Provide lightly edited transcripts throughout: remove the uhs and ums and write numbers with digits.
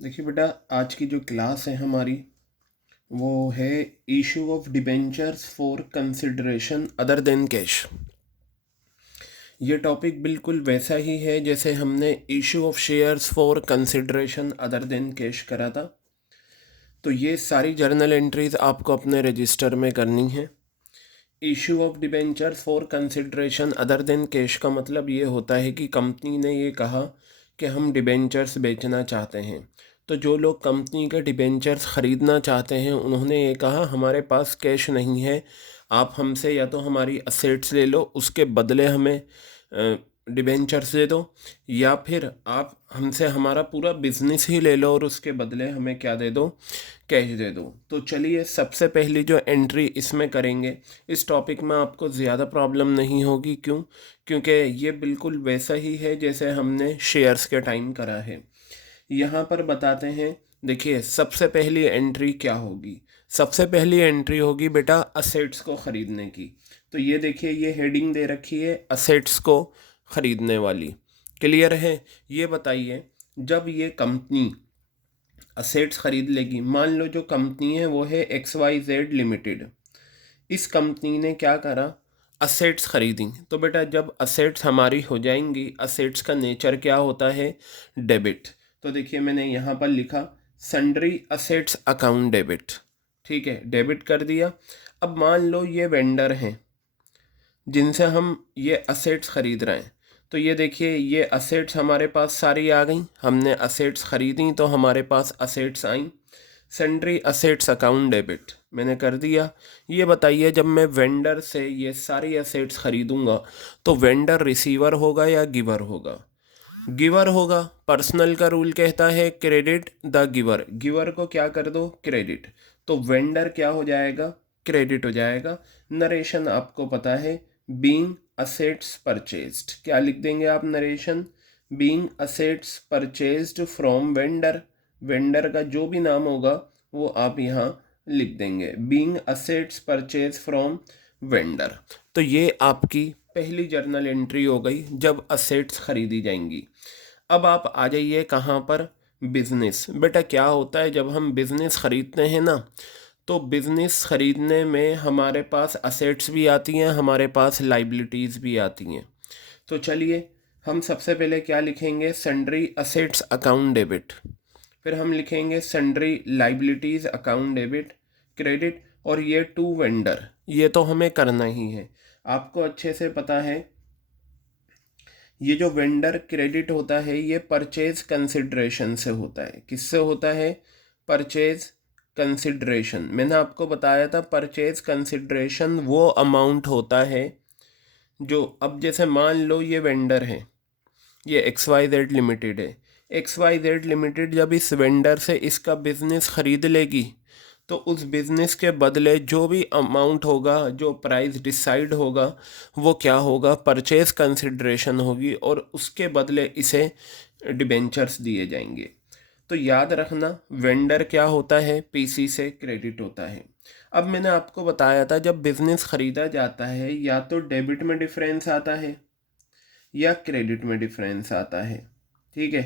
देखिए बेटा, आज की जो क्लास है हमारी वो है issue of debentures for consideration other than cash. ये टॉपिक बिल्कुल वैसा ही है जैसे हमने issue of shares for consideration other than cash करा था। तो ये सारी जर्नल एंट्रीज आपको अपने रजिस्टर में करनी है। Issue of debentures for consideration other than cash का मतलब ये होता है कि कंपनी ने ये कहा कि हम डिबेंचर्स बेचना चाहते हैं। तो जो लोग कंपनी के डिबेंचर्स ख़रीदना चाहते हैं उन्होंने ये कहा हमारे पास कैश नहीं है, आप हमसे या तो हमारी असेट्स ले लो, उसके बदले हमें डिबेंचर्स दे दो, या फिर आप हमसे हमारा पूरा बिजनेस ही ले लो और उसके बदले हमें क्या दे दो, कैश दे दो। तो चलिए सबसे पहली जो एंट्री इसमें करेंगे, इस टॉपिक में आपको ज़्यादा प्रॉब्लम नहीं होगी। क्यों? क्योंकि ये बिल्कुल वैसा ही है जैसे हमने शेयर्स के टाइम करा है। यहाँ पर बताते हैं, देखिए सबसे पहली एंट्री क्या होगी। सबसे पहली एंट्री होगी बेटा असेट्स को ख़रीदने की। तो ये देखिए, ये हेडिंग दे रखी है असेट्स को ख़रीदने वाली। क्लियर है? ये बताइए, जब ये कंपनी असेट्स ख़रीद लेगी, मान लो जो कंपनी है वो है XYZ लिमिटेड। इस कंपनी ने क्या करा, असेट्स ख़रीदी। तो बेटा जब असेट्स हमारी हो जाएंगी, असेट्स का नेचर क्या होता है, डेबिट। तो देखिए मैंने यहाँ पर लिखा सन्ड्री असेट्स अकाउंट डेबिट। ठीक है, डेबिट कर दिया। अब मान लो ये वेंडर हैं जिनसे हम ये असेट्स ख़रीद रहे हैं। तो ये देखिए, ये असेट्स हमारे पास सारी आ गई, हमने असेट्स ख़रीदी तो हमारे पास असेट्स आई। सन्ड्री असेट्स अकाउंट डेबिट मैंने कर दिया। ये बताइए, जब मैं वेंडर से ये सारी असेट्स ख़रीदूंगा तो वेंडर रिसीवर होगा या गिवर होगा? गिवर होगा। पर्सनल का रूल कहता है क्रेडिट द गिवर, गिवर को क्या कर दो, क्रेडिट। तो वेंडर क्या हो जाएगा, क्रेडिट हो जाएगा। नरेशन आपको पता है, बीइंग असेट्स परचेज्ड, क्या लिख देंगे आप narration, being assets purchased from vendor. Vendor का जो भी नाम होगा वो आप यहाँ लिख देंगे, being assets purchase from vendor. तो ये आपकी पहली जर्नल एंट्री हो गई जब असेट्स खरीदी जाएंगी। अब आप आ जाइए कहाँ पर, बिजनेस। बेटा क्या होता है, जब हम बिजनेस खरीदते हैं ना, तो बिजनेस खरीदने में हमारे पास असेट्स भी आती हैं, हमारे पास लाइबिलिटीज़ भी आती हैं। तो चलिए हम सबसे पहले क्या लिखेंगे, सन्ड्री असेट्स अकाउंट डेबिट। फिर हम लिखेंगे sundry liabilities account debit, credit, और ये टू वेंडर, ये तो हमें करना ही है। आपको अच्छे से पता है ये जो वेंडर क्रेडिट होता है ये परचेज कंसिडरेशन से होता है। किससे होता है, परचेज कंसिडरेशन। मैंने आपको बताया था परचेज कंसिडरेशन वो अमाउंट होता है जो, अब जैसे मान लो ये वेंडर है, ये XYZ लिमिटेड है। XYZ लिमिटेड जब इस वेंडर से इसका बिजनेस खरीद लेगी तो उस बिजनेस के बदले जो भी अमाउंट होगा, जो प्राइस डिसाइड होगा, वो क्या होगा, परचेज कंसिडरेशन होगी, और उसके बदले इसे डिबेंचर्स दिए जाएंगे। तो याद रखना, वेंडर क्या होता है, PC से क्रेडिट होता है। अब मैंने आपको बताया था जब बिजनेस खरीदा जाता है या तो डेबिट में डिफरेंस आता है या क्रेडिट में डिफरेंस आता है। ठीक है,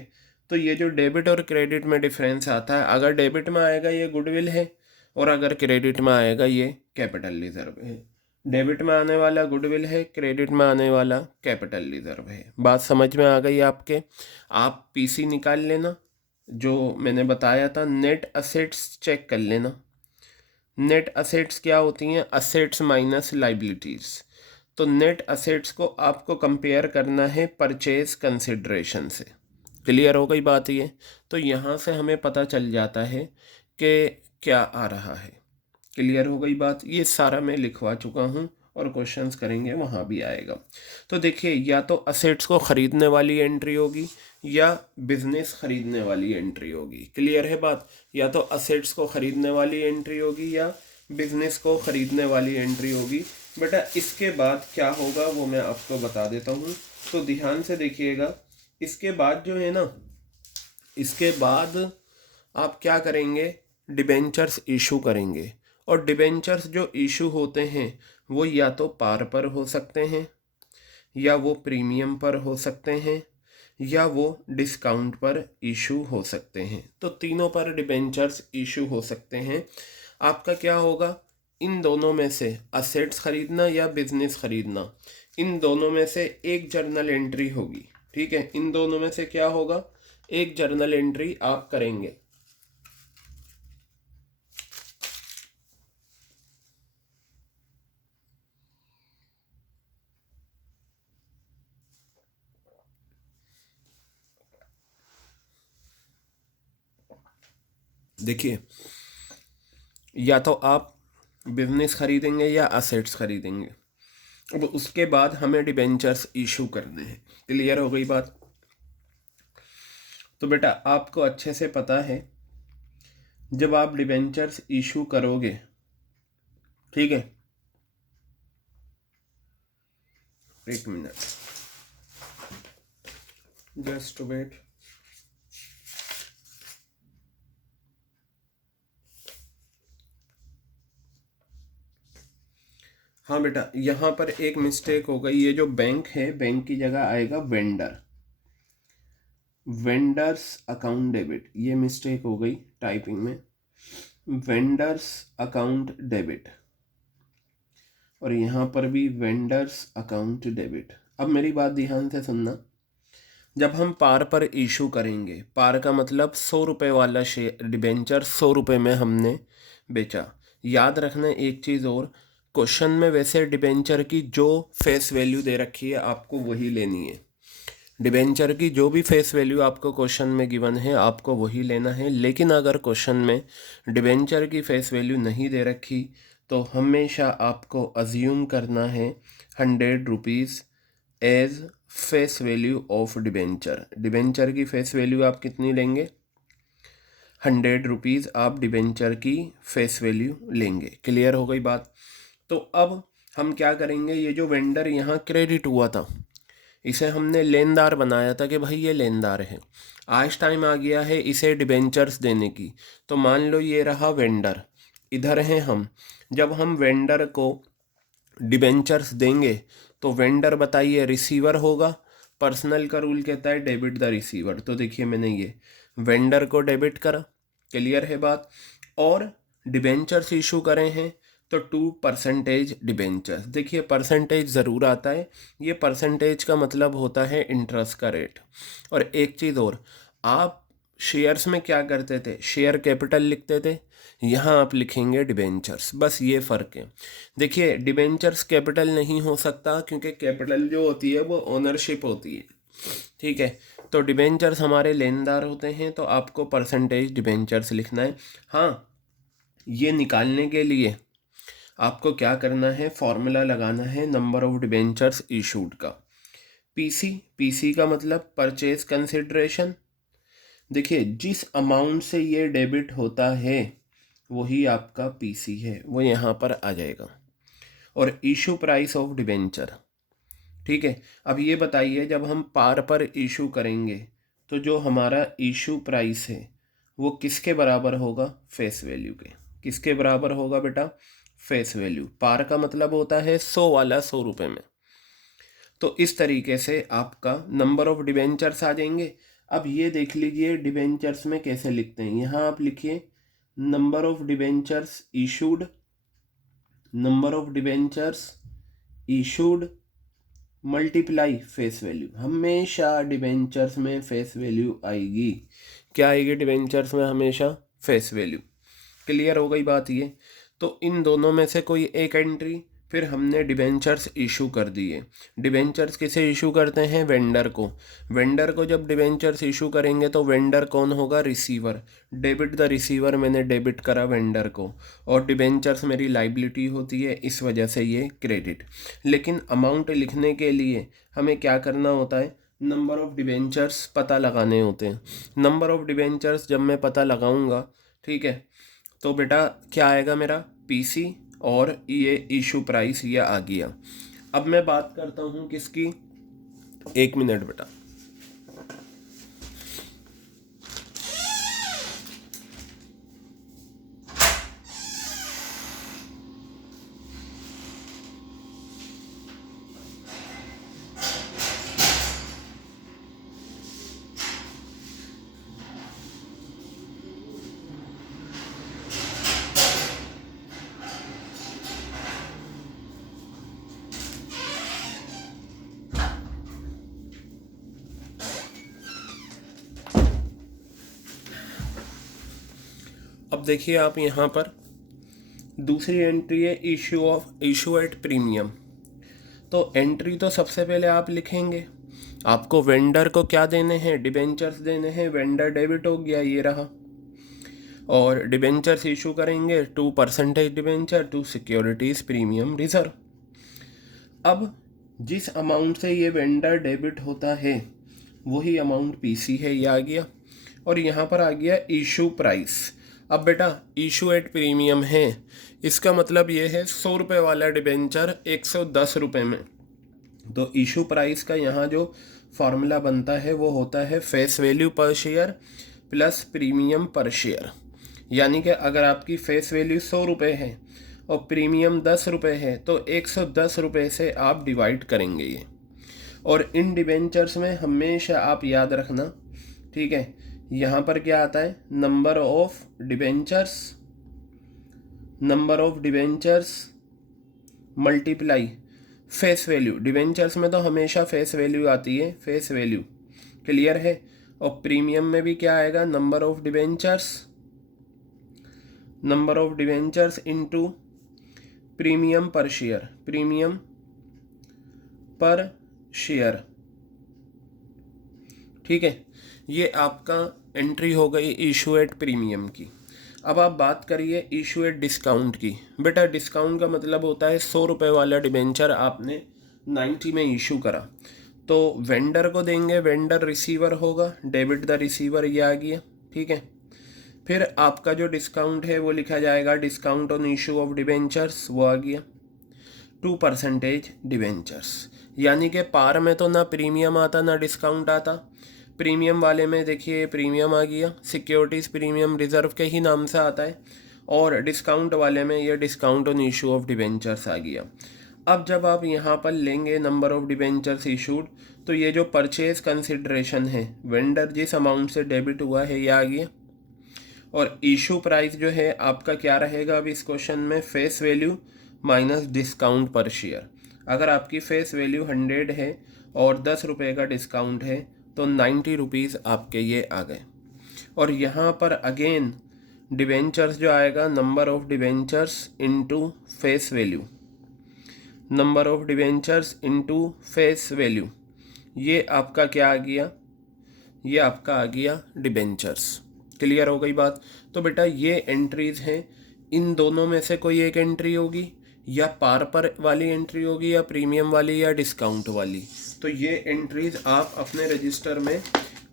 तो ये जो डेबिट और क्रेडिट में डिफरेंस आता है, अगर डेबिट में आएगा ये गुडविल है, और अगर क्रेडिट में आएगा ये कैपिटल रिजर्व है। डेबिट में आने वाला गुडविल है, क्रेडिट में आने वाला कैपिटल रिजर्व है। बात समझ में आ गई आपके? आप PC निकाल लेना, जो मैंने बताया था नेट असेट्स चेक कर लेना। नेट असेट्स क्या होती हैं, असेट्स माइनस लाइबिलिटीज़। तो नेट असेट्स को आपको कंपेयर करना है परचेज कंसिडरेशन से। क्लियर हो गई बात ये? तो यहाँ से हमें पता चल जाता है कि क्या आ रहा है। क्लियर हो गई बात? ये सारा मैं लिखवा चुका हूँ और क्वेश्चंस करेंगे वहाँ भी आएगा। तो देखिए, या तो असेट्स को ख़रीदने वाली एंट्री होगी या बिजनेस खरीदने वाली एंट्री होगी। क्लियर है बात? या तो असेट्स को ख़रीदने वाली एंट्री होगी या बिजनेस को ख़रीदने वाली एंट्री होगी। बेटा इसके बाद क्या होगा वो मैं आपको बता देता हूँ, तो ध्यान से देखिएगा। इसके बाद जो है ना, इसके बाद आप क्या करेंगे, डिबेंचर्स इशू करेंगे। और डिबेंचर्स जो इशू होते हैं वो या तो पार पर हो सकते हैं, या वो प्रीमियम पर हो सकते हैं, या वो डिस्काउंट पर इशू हो सकते हैं। तो तीनों पर डिबेंचर्स इशू हो सकते हैं। आपका क्या होगा, इन दोनों में से असेट्स खरीदना या बिजनेस खरीदना, इन दोनों में से एक जर्नल एंट्री होगी। ठीक है, इन दोनों में से क्या होगा, एक जर्नल एंट्री आप करेंगे। देखिए, या तो आप बिजनेस खरीदेंगे या असेट्स खरीदेंगे। अब उसके बाद हमें डिबेंचर्स इशू करने हैं। क्लियर हो गई बात। तो बेटा आपको अच्छे से पता है, जब आप डिबेंचर्स इशू करोगे, ठीक है, एक मिनट, जस्ट वेट। हाँ बेटा, यहाँ पर एक मिस्टेक हो गई। ये जो बैंक है, बैंक की जगह आएगा वेंडर, वेंडर्स अकाउंट डेबिट। ये मिस्टेक हो गई टाइपिंग में, वेंडर्स अकाउंट डेबिट, और यहाँ पर भी वेंडर्स अकाउंट डेबिट। अब मेरी बात ध्यान से सुनना, जब हम पार पर इशू करेंगे, पार का मतलब 100 रुपये वाला शेयर डिबेंचर 100 रुपये में हमने बेचा। याद रखना एक चीज़ और, क्वेश्चन में वैसे डिबेंचर की जो फेस वैल्यू दे रखी है आपको वही लेनी है। डिबेंचर की जो भी फेस वैल्यू आपको क्वेश्चन में गिवन है आपको वही लेना है। लेकिन अगर क्वेश्चन में डिबेंचर की फेस वैल्यू नहीं दे रखी तो हमेशा आपको अज्यूम करना है 100 rupees as face value of debenture. Debenture की फेस वैल्यू आप कितनी लेंगे, 100 रुपीज़ आप डिबेंचर की फेस वैल्यू लेंगे। क्लियर हो गई बात। तो अब हम क्या करेंगे, ये जो वेंडर यहाँ क्रेडिट हुआ था इसे हमने लेनदार बनाया था कि भाई ये लेनदार है। आज टाइम आ गया है इसे डिबेंचर्स देने की। तो मान लो ये रहा वेंडर, इधर हैं हम। जब हम वेंडर को डिबेंचर्स देंगे तो वेंडर बताइए रिसीवर होगा। पर्सनल का रूल कहता है डेबिट द रिसीवर। तो देखिए मैंने ये वेंडर को डेबिट करा। क्लियर है बात। और डिबेंचर्स इशू करे हैं तो 2% डिबेंचर्स। देखिए परसेंटेज ज़रूर आता है, ये परसेंटेज का मतलब होता है इंटरेस्ट का रेट। और एक चीज़ और, आप शेयर्स में क्या करते थे, शेयर कैपिटल लिखते थे, यहाँ आप लिखेंगे डिबेंचर्स। बस ये फ़र्क है। देखिए डिबेंचर्स कैपिटल नहीं हो सकता क्योंकि कैपिटल जो होती है वो ओनरशिप होती है। ठीक है, तो डिबेंचर्स हमारे लेनदार होते हैं तो आपको परसेंटेज डिबेंचर्स लिखना है। हाँ, ये निकालने के लिए आपको क्या करना है, फॉर्मूला लगाना है नंबर ऑफ डिबेंचर्स इशूड का। पीसी, पीसी का मतलब परचेज कंसिडरेशन। देखिए जिस अमाउंट से ये डेबिट होता है वही आपका पीसी है, वो यहाँ पर आ जाएगा। और इशू प्राइस ऑफ डिबेंचर। ठीक है, अब ये बताइए जब हम पार पर इशू करेंगे तो जो हमारा इशू प्राइस है वो किसके बराबर होगा, फेस वैल्यू के। किसके बराबर होगा बेटा, फेस वैल्यू। पार का मतलब होता है 100 वाला 100 रुपये में। तो इस तरीके से आपका नंबर ऑफ डिबेंचर्स आ जाएंगे। अब ये देख लीजिए डिबेंचर्स में कैसे लिखते हैं। यहाँ आप लिखिए number of debentures issued, number of debentures issued multiply face value. हमेशा डिबेंचर्स में फेस वैल्यू आएगी। क्या आएगी डिबेंचर्स में, हमेशा फेस वैल्यू। क्लियर हो गई बात ये। तो इन दोनों में से कोई एक एंट्री, फिर हमने डिबेंचर्स इशू कर दिए। डिबेंचर्स किसे इशू करते हैं, वेंडर को। वेंडर को जब डिबेंचर्स इशू करेंगे तो वेंडर कौन होगा, रिसीवर। डेबिट द रिसीवर, मैंने डेबिट करा वेंडर को। और डिबेंचर्स मेरी लाइबिलिटी होती है, इस वजह से ये क्रेडिट। लेकिन अमाउंट लिखने के लिए हमें क्या करना होता है, नंबर ऑफ डिबेंचर्स पता लगाने होते हैं। नंबर ऑफ डिबेंचर्स जब मैं पता लगाऊंगा, ठीक है, तो बेटा क्या आएगा मेरा, पीसी, और ये इशू प्राइस ये आ गया। अब मैं बात करता हूँ किसकी, एक मिनट बेटा। अब देखिए आप यहाँ पर दूसरी एंट्री है इशू एट प्रीमियम। तो एंट्री तो सबसे पहले आप लिखेंगे, आपको वेंडर को क्या देने हैं, डिबेंचर्स देने हैं, वेंडर डेबिट हो गया, ये रहा। और डिबेंचर्स इशू करेंगे 2% debenture to securities premium reserve. अब जिस अमाउंट से ये वेंडर डेबिट होता है वही अमाउंट पीसी है, ये आ गया। और यहाँ पर आ गया इशू प्राइस। अब बेटा इशू एट प्रीमियम है, इसका मतलब ये है 100 रुपये वाला डिबेंचर 110 रुपये में। तो इशू प्राइस का यहाँ जो फार्मूला बनता है वो होता है फेस वैल्यू पर शेयर प्लस प्रीमियम पर शेयर। यानी कि अगर आपकी फेस वैल्यू 100 रुपये है और प्रीमियम 10 रुपये है तो 110 रुपये से आप डिवाइड करेंगे ये। और इन डिबेंचर्स में हमेशा आप याद रखना, ठीक है, यहाँ पर क्या आता है, number of debentures multiply face value. Debentures में तो हमेशा फेस वैल्यू आती है, फेस वैल्यू, क्लियर है। और प्रीमियम में भी क्या आएगा, number of debentures into premium पर शेयर, ठीक है। ये आपका एंट्री हो गई इशू एट प्रीमियम की। अब आप बात करिए इशू एट डिस्काउंट की। बेटा डिस्काउंट का मतलब होता है 100 रुपये वाला डिबेंचर आपने 90 में इशू करा तो वेंडर को देंगे, वेंडर रिसीवर होगा, डेबिट द रिसीवर, ये आ गया, ठीक है। फिर आपका जो डिस्काउंट है वो लिखा जाएगा discount on issue of debentures, वो आ गया 2% डिबेंचर्स। यानी कि पार में तो ना प्रीमियम आता ना डिस्काउंट आता। प्रीमियम वाले में देखिए प्रीमियम आ गया, सिक्योरिटीज़ प्रीमियम रिजर्व के ही नाम से आता है। और डिस्काउंट वाले में ये discount on issue of debentures आ गया। अब जब आप यहाँ पर लेंगे नंबर ऑफ डिबेंचर्स इशूड, तो ये जो परचेज कंसिडरेशन है, वेंडर जिस अमाउंट से डेबिट हुआ है, ये आ गया। और इशू प्राइस जो है आपका क्या रहेगा अब इस क्वेश्चन में, फेस वैल्यू माइनस डिस्काउंट पर शेयर। अगर आपकी फेस वैल्यू 100 है और 10 रुपये का डिस्काउंट है तो 90 रुपीज़ आपके ये आ गए। और यहाँ पर अगेन डिबेंचर्स जो आएगा, number of debentures into face value, ये आपका क्या आ गया, ये आपका आ गया डिबेंचर्स। क्लियर हो गई बात। तो बेटा ये एंट्रीज हैं, इन दोनों में से कोई एक एंट्री होगी, या पार पर वाली एंट्री होगी, या प्रीमियम वाली, या डिस्काउंट वाली। तो ये एंट्रीज आप अपने रजिस्टर में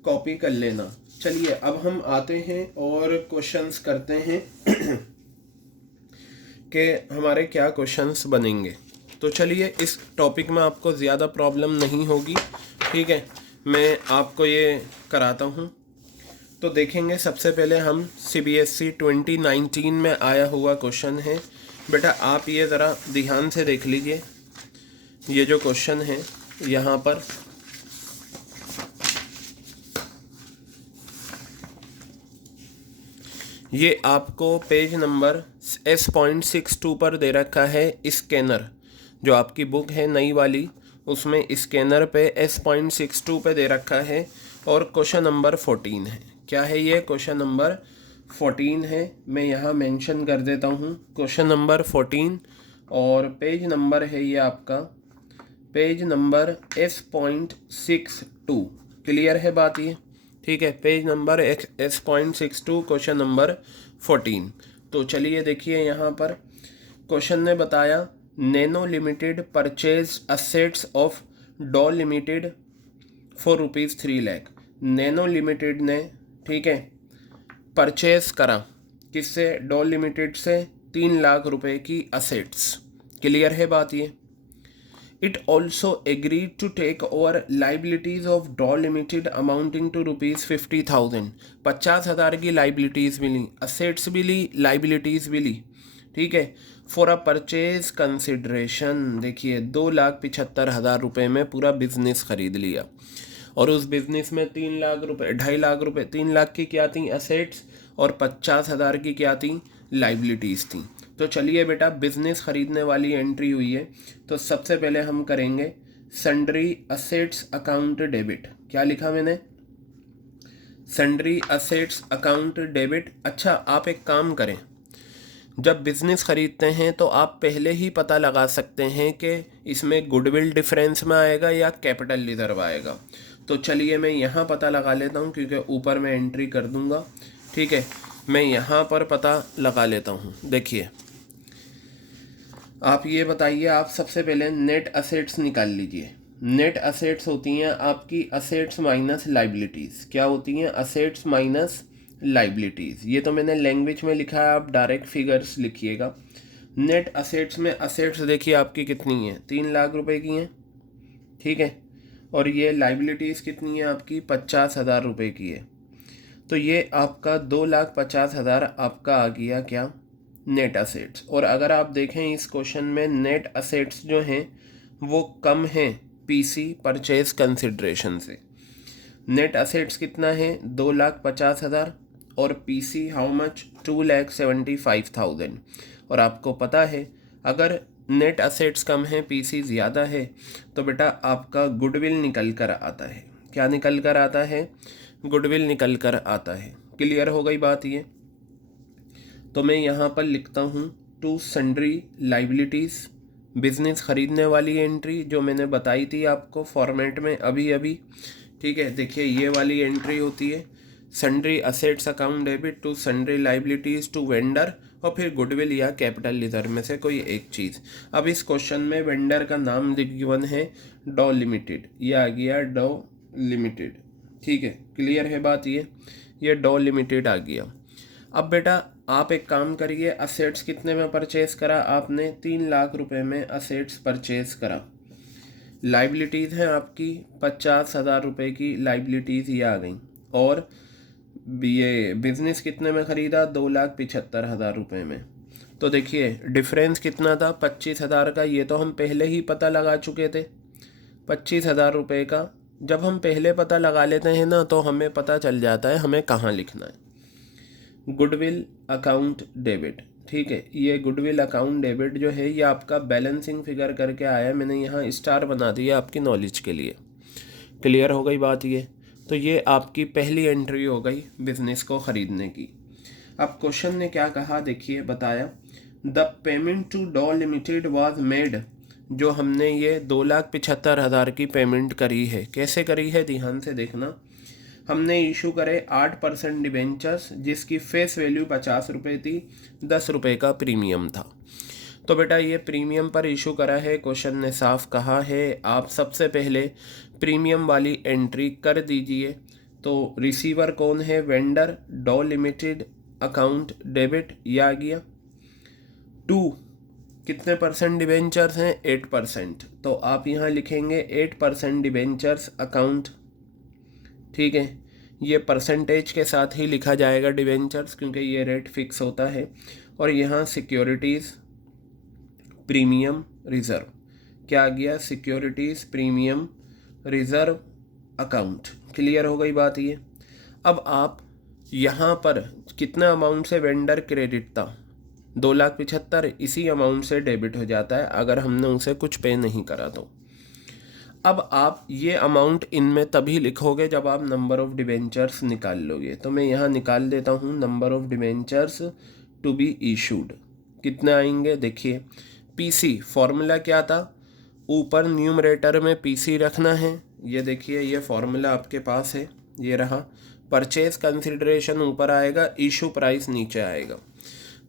कॉपी कर लेना। चलिए अब हम आते हैं और क्वेश्चंस करते हैं कि हमारे क्या क्वेश्चंस बनेंगे। तो चलिए इस टॉपिक में आपको ज़्यादा प्रॉब्लम नहीं होगी, ठीक है, मैं आपको ये कराता हूँ। तो देखेंगे सबसे पहले हम CBSE 2019 में आया हुआ क्वेश्चन है। बेटा आप ये ज़रा ध्यान से देख लीजिए, ये जो क्वेश्चन है यहाँ पर ये आपको पेज नंबर S.62 पर दे रखा है। स्कैनर जो आपकी बुक है नई वाली, उसमें स्कैनर पे S.62 पे दे रखा है और क्वेश्चन नंबर 14 है। क्या है ये, क्वेश्चन नंबर 14 है। मैं यहाँ मेंशन कर देता हूँ क्वेश्चन नंबर 14, और पेज नंबर है ये आपका, पेज नंबर S.62। क्लियर है बात ये, ठीक है, page number S.62 question number 14। तो चलिए देखिए यहाँ पर क्वेश्चन ने बताया Nano Limited purchase assets of डॉ Limited for ₹3 lakh. Nano Limited ने, ठीक है, परचेज करा किससे, डॉ लिमिटेड से 3 लाख रुपए की असेट्स। क्लियर है बात ये। It also agreed to take over liabilities of डॉ लिमिटेड अमाउंटिंग टू ₹50,000। 50,000 की लाइबिलिटीज़ मिली, असेट्स भी ली, लाइबिलिटीज़ भी ली, ठीक है, फॉर अ परचेज कंसिडरेशन। देखिए 2,75,000 रुपये में पूरा बिजनेस खरीद लिया, और उस बिजनेस में 3 लाख रुपए, 2.5 लाख रुपए, 3 लाख की क्या थी, असेट्स, और 50,000 की क्या थी, लाइबिलिटीज़ थी। तो चलिए बेटा बिजनेस खरीदने वाली एंट्री हुई है, तो सबसे पहले हम करेंगे सन्ड्री असेट्स अकाउंट डेबिट। क्या लिखा मैंने, सन्ड्री असेट्स अकाउंट डेबिट। अच्छा, आप एक काम करें, जब बिज़नेस ख़रीदते हैं तो आप पहले ही पता लगा सकते हैं कि इसमें गुडविल डिफरेंस में आएगा या कैपिटल रिजर्व आएगा। तो चलिए मैं यहाँ पता लगा लेता हूँ, क्योंकि ऊपर मैं एंट्री कर दूँगा। ठीक है, मैं यहाँ पर पता लगा लेता हूँ। देखिए, आप ये बताइए, आप सबसे पहले नेट असेट्स निकाल लीजिए। नेट असेट्स होती हैं आपकी असेट्स माइनस लाइबिलिटीज़। क्या होती हैं? Assets minus liabilities. ये तो मैंने लैंग्वेज में लिखा है, आप डायरेक्ट फिगर्स लिखिएगा। नेट असेट्स में असेट्स देखिए आपकी कितनी है, 3 लाख रुपए की हैं। ठीक है, और ये लाइबिलिटीज़ कितनी है आपकी, 50,000 रुपये की है। तो ये आपका 2,50,000 आपका आ गया क्या, नेट असेट्स। और अगर आप देखें इस क्वेश्चन में नेट असेट्स जो हैं वो कम हैं पीसी परचेज कंसिड्रेशन से। नेट असेट्स कितना है, 2,50,000, और पीसी हाउ मच, 2,75,000। और आपको पता है अगर नेट असेट्स कम है पीसी ज़्यादा है तो बेटा आपका गुडविल निकल कर आता है। क्या निकल कर आता है? गुडविल निकल कर आता है। क्लियर हो गई बात ये? तो मैं यहाँ पर लिखता हूँ टू सन्ड्री लाइबिलिटीज़, बिजनेस ख़रीदने वाली एंट्री जो मैंने बताई थी आपको फॉर्मेट में अभी अभी। ठीक है, देखिए ये वाली एंट्री होती है sundry assets account debit to sundry liabilities to vendor, और फिर गुडविल या कैपिटल रिजर्व में से कोई एक चीज़। अब इस क्वेश्चन में वेंडर का नाम गिवन है डॉ लिमिटेड, ये आ गया डॉ लिमिटेड। ठीक है, क्लियर है बात ये डॉ लिमिटेड आ गया। अब बेटा आप एक काम करिए, असेट्स कितने में परचेज करा आपने, 3 लाख रुपए में असेट्स परचेज करा। लाइबिलिटीज़ हैं आपकी 50,000 रुपये की लाइबिलिटीज़ ये आ गई। और ये बिज़नेस कितने में ख़रीदा, 2,75,000 रुपये में। तो देखिए डिफरेंस कितना था, 25,000 का। ये तो हम पहले ही पता लगा चुके थे 25,000 रुपये का। जब हम पहले पता लगा लेते हैं ना तो हमें पता चल जाता है हमें कहाँ लिखना है। Goodwill account debit. ठीक है, ये गुडविल अकाउंट डेबिट जो है ये आपका बैलेंसिंग फिगर करके आया है। मैंने यहाँ स्टार बना दिया आपकी नॉलेज के लिए। क्लियर हो गई बात ये? तो ये आपकी पहली एंट्री हो गई बिजनेस को ख़रीदने की। अब क्वेश्चन ने क्या कहा देखिए, बताया द पेमेंट टू डॉ लिमिटेड वाज मेड। जो हमने ये 2,75,000 की पेमेंट करी है, कैसे करी है ध्यान से देखना। हमने इशू करे 8% डिबेंचर्स जिसकी फेस वैल्यू 50 रुपये थी, 10 रुपये का प्रीमियम था। तो बेटा ये प्रीमियम पर इशू करा है, क्वेश्चन ने साफ कहा है आप सबसे पहले प्रीमियम वाली एंट्री कर दीजिए। तो रिसीवर कौन है, वेंडर, डॉ लिमिटेड अकाउंट डेबिट, ये आ गया। 2 कितने परसेंट डिबेंचर्स हैं, 8%। तो आप यहाँ लिखेंगे 8% डिबेंचर्स अकाउंट। ठीक है, ये परसेंटेज के साथ ही लिखा जाएगा डिबेंचर्स, क्योंकि ये रेट फिक्स होता है। और यहाँ सिक्योरिटीज़ प्रीमियम रिज़र्व, क्या आ गया, securities premium reserve account. Clear हो गई बात ये? अब आप यहाँ पर कितना अमाउंट से वेंडर क्रेडिट था, 2,75,000, इसी अमाउंट से डेबिट हो जाता है अगर हमने उसे कुछ पे नहीं करा तो। अब आप ये अमाउंट इनमें तभी लिखोगे जब आप नंबर ऑफ़ डिबेंचर्स निकाल लोगे। तो मैं यहाँ निकाल देता हूँ number of debentures to be issued. कितने आएंगे देखिए, पीसी फॉर्मूला क्या था, ऊपर न्यूमरेटर में पीसी रखना है। ये देखिए ये फॉर्मूला आपके पास है, ये रहा। परचेज कंसिडरेशन ऊपर आएगा, इशू प्राइस नीचे आएगा।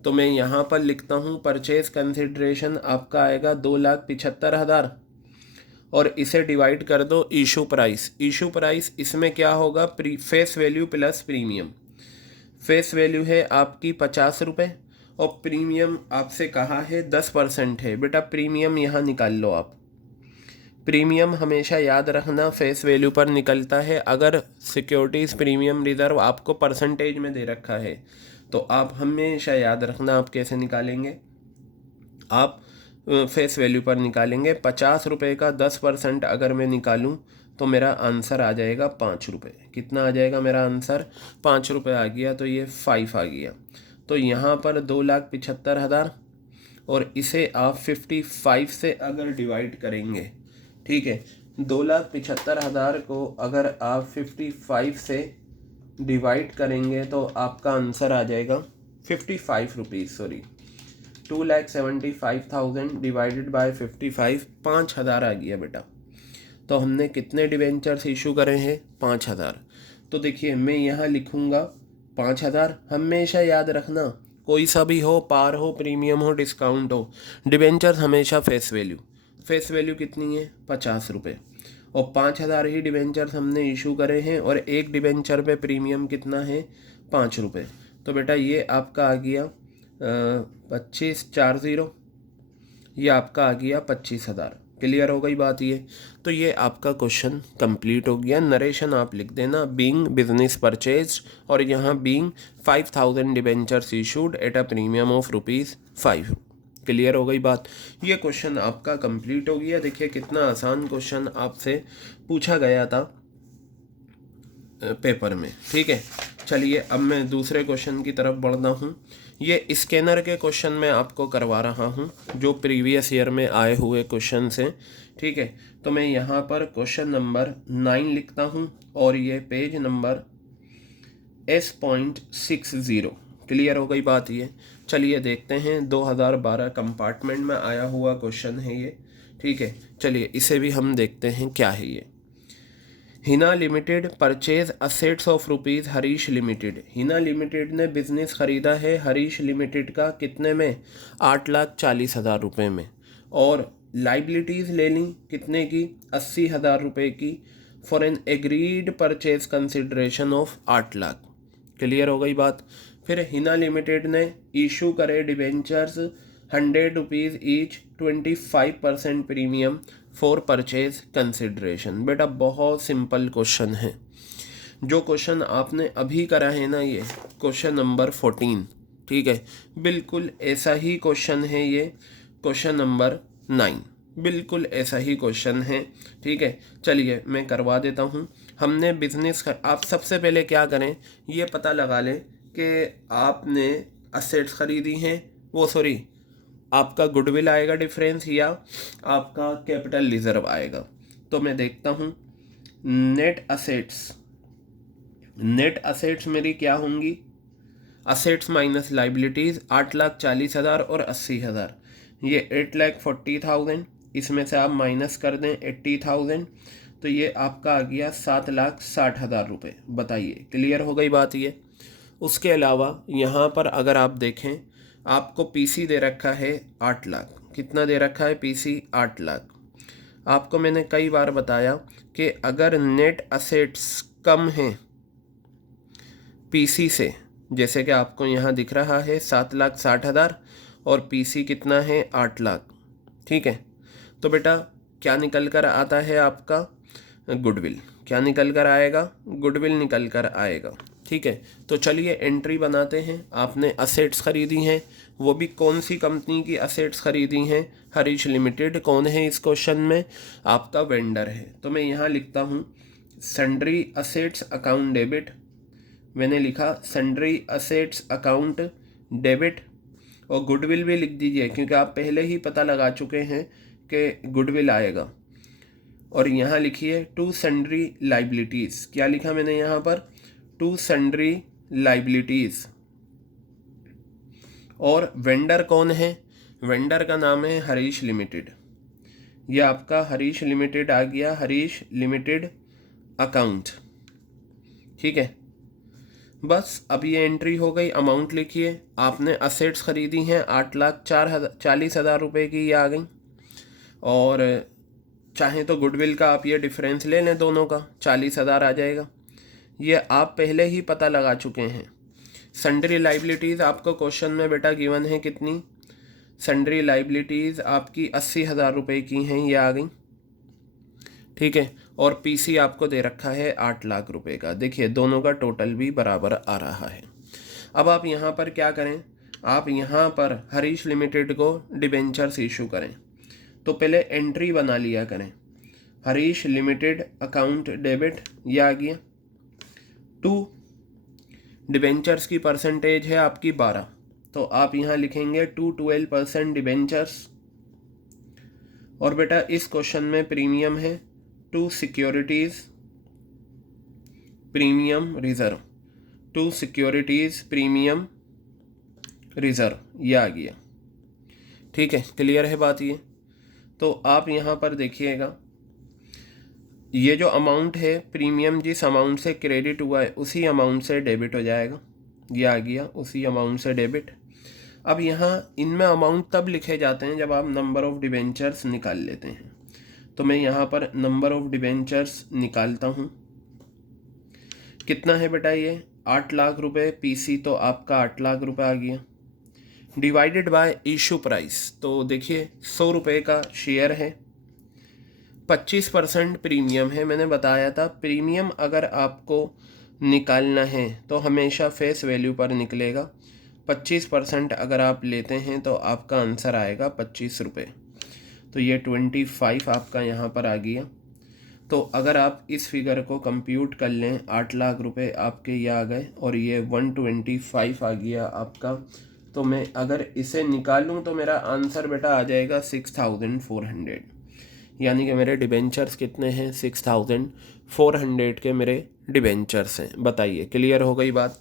तो मैं यहाँ पर लिखता हूँ परचेज कंसिडरेशन आपका आएगा 2,75,000 और इसे डिवाइड कर दो इशू प्राइस। इशू प्राइस इसमें क्या होगा, face value plus premium. Face value है आपकी 50 रुपये और प्रीमियम आपसे कहा है 10% है। बेटा प्रीमियम यहाँ निकाल लो आप। प्रीमियम हमेशा याद रखना फेस वैल्यू पर निकलता है। अगर सिक्योरिटीज़ प्रीमियम रिजर्व आपको परसेंटेज में दे रखा है तो आप हमेशा याद रखना आप कैसे निकालेंगे, आप फेस वैल्यू पर निकालेंगे। 50 रुपये का 10% अगर मैं निकालूं तो मेरा आंसर आ जाएगा 5 रुपये। कितना आ जाएगा मेरा आंसर, 5 रुपये आ गया। तो ये 5 आ गया। तो यहाँ पर 2,75,000 और इसे आप 55 से अगर डिवाइड करेंगे, ठीक है, 2,75,000 को अगर आप 55 से डिवाइड करेंगे तो आपका आंसर आ जाएगा 55 रुपीज़, सॉरी 2,75,000 डिवाइडेड बाय 55, 5,000 आ गया बेटा। तो हमने कितने डिवेंचर्स इशू करे हैं? 5,000। तो देखिए मैं यहाँ लिखूँगा 5,000। हमेशा याद रखना, कोई सा भी हो, पार हो, प्रीमियम हो, डिस्काउंट हो, डिवेंचर्स हमेशा फेस वैल्यू कितनी है? 50 रुपये। और 5,000 ही डिवेंचर्स हमने इशू करे हैं और एक डिवेंचर पे प्रीमियम कितना है? 5 रुपये। तो बेटा ये आपका आ गया 2540, ये आपका आ गया 25,000। क्लियर हो गई बात ये? तो ये आपका क्वेश्चन कंप्लीट हो गया। नरेशन आप लिख देना, बीइंग बिजनेस परचेज, और यहाँ being 5,000 debentures issued at a premium of ₹5। Clear हो गई बात? ये क्वेश्चन आपका कंप्लीट हो गया। देखिए कितना आसान क्वेश्चन आपसे पूछा गया था पेपर में। ठीक है, चलिए अब मैं दूसरे क्वेश्चन की तरफ बढ़ता हूँ। ये स्कैनर के क्वेश्चन मैं आपको करवा रहा हूँ जो प्रीवियस ईयर में आए हुए क्वेश्चन हैं। ठीक है, तो मैं यहाँ पर क्वेश्चन नंबर 9 लिखता हूँ और ये पेज नंबर S.60। क्लियर हो गई बात ये? चलिए देखते हैं, 2012 कंपार्टमेंट में आया हुआ क्वेश्चन है ये। ठीक है, चलिए इसे भी हम देखते हैं क्या है ये। Hina limited purchase assets of rupees Harish limited. Hina limited ने बिजनेस खरीदा है हरीश लिमिटेड का, कितने में? 8,40,000 रुपये में। और लाइबिलिटीज़ ले ली कितने की? 80,000 रुपये की, for an agreed purchase consideration of 8 lakh. Clear हो गई बात? फिर हिना लिमिटेड ने इशू करे debentures 100 rupees each, 25% premium for purchase consideration. बेटा बहुत सिंपल क्वेश्चन है। जो क्वेश्चन आपने अभी करा है ना, ये क्वेश्चन नंबर 14, ठीक है, बिल्कुल ऐसा ही क्वेश्चन है ये क्वेश्चन नंबर 9, बिल्कुल ऐसा ही क्वेश्चन है। ठीक है, चलिए मैं करवा देता हूँ। हमने बिजनेस आप सबसे पहले क्या करें, ये पता लगा लें कि आपने असेट्स खरीदी हैं, वो सॉरी आपका गुडविल आएगा डिफरेंस या आपका कैपिटल रिजर्व आएगा। तो मैं देखता हूँ नेट असेट्स मेरी क्या होंगी? असेट्स माइनस लाइबिलिटीज़ 8,40,000 और 80,000, ये 8,40,000। इसमें से आप माइनस कर दें 80,000, तो ये आपका आ गया 7,60,000 रुपये। बताइए क्लियर हो गई बात ये? उसके अलावा यहाँ पर अगर आप देखें, आपको पीसी दे रखा है 8 लाख। कितना दे रखा है पीसी? 8 लाख। आपको मैंने कई बार बताया कि अगर नेट असेट्स कम हैं पीसी से, जैसे कि आपको यहाँ दिख रहा है 7,60,000 और पीसी कितना है? 8 लाख। ठीक है, तो बेटा क्या निकल कर आता है आपका? गुडविल। क्या निकल कर आएगा? गुडविल निकल कर आएगा। ठीक है, तो चलिए एंट्री बनाते हैं। आपने असेट्स खरीदी हैं, वो भी कौन सी कंपनी की असेट्स खरीदी हैं? हरीश लिमिटेड। कौन है इस क्वेश्चन में? आपका वेंडर है। तो मैं यहाँ लिखता हूँ सन्ड्री असेट्स अकाउंट डेबिट। मैंने लिखा सन्ड्री असेट्स अकाउंट डेबिट, और गुडविल भी लिख दीजिए क्योंकि आप पहले ही पता लगा चुके हैं कि गुडविल आएगा। और यहाँ लिखिए टू सन्ड्री लाइबिलिटीज़। क्या लिखा मैंने यहाँ पर? To sundry liabilities. और वेंडर कौन है? वेंडर का नाम है हरीश लिमिटेड। ये आपका हरीश लिमिटेड आ गया, हरीश लिमिटेड अकाउंट। ठीक है, बस अब ये एंट्री हो गई। अमाउंट लिखिए। आपने असेट्स खरीदी हैं 8,40,000 रुपये की, ये आ गई। और चाहें तो गुडविल का आप ये डिफरेंस ले लें, दोनों का 40,000 आ जाएगा। ये आप पहले ही पता लगा चुके हैं। सन्ड्री लाइबिलिटीज़ आपको क्वेश्चन में बेटा गिवन है कितनी? सन्ड्री लाइबिलिटीज़ आपकी 80,000 रुपये की हैं, ये आ गई। ठीक है, और पीसी आपको दे रखा है 8 लाख रुपए का। देखिए दोनों का टोटल भी बराबर आ रहा है। अब आप यहाँ पर क्या करें, आप यहाँ पर हरीश लिमिटेड को डिबेंचर्स इशू करें। तो पहले एंट्री बना लिया करें, हरीश लिमिटेड अकाउंट डेबिट, ये आ गया। टू डिबेंचर्स की परसेंटेज है आपकी 12, तो आप यहाँ लिखेंगे 12% डिबेंचर्स। और बेटा इस क्वेश्चन में प्रीमियम है to securities premium reserve. To securities premium reserve, ये आ गया। ठीक है, क्लियर है बात ये। तो आप यहाँ पर देखिएगा, ये जो अमाउंट है प्रीमियम जिस अमाउंट से क्रेडिट हुआ है उसी अमाउंट से डेबिट हो जाएगा, ये आ गया, उसी अमाउंट से डेबिट। अब यहाँ इनमें अमाउंट तब लिखे जाते हैं जब आप नंबर ऑफ़ डिबेंचर्स निकाल लेते हैं। तो मैं यहाँ पर नंबर ऑफ़ डिबेंचर्स निकालता हूँ। कितना है बेटा ये 8 लाख रुपए, पीसी तो आपका 8 लाख रुपए आ गया, डिवाइडेड बाय इशू प्राइस। तो देखिए 100 रुपये का शेयर है, 25% प्रीमियम है। मैंने बताया था प्रीमियम अगर आपको निकालना है तो हमेशा फेस वैल्यू पर निकलेगा। 25% अगर आप लेते हैं तो आपका आंसर आएगा 25 रुपये। तो ये 25 आपका यहाँ पर आ गया। तो अगर आप इस फिगर को कंप्यूट कर लें, 8 लाख रुपए आपके ये आ गए और ये 125 आ गया आपका। तो मैं अगर इसे निकालूं तो मेरा आंसर बेटा आ जाएगा 6400, यानी कि मेरे डिबेंचर्स कितने हैं 6400 के मेरे डिबेंचर्स हैं। बताइए क्लियर हो गई बात।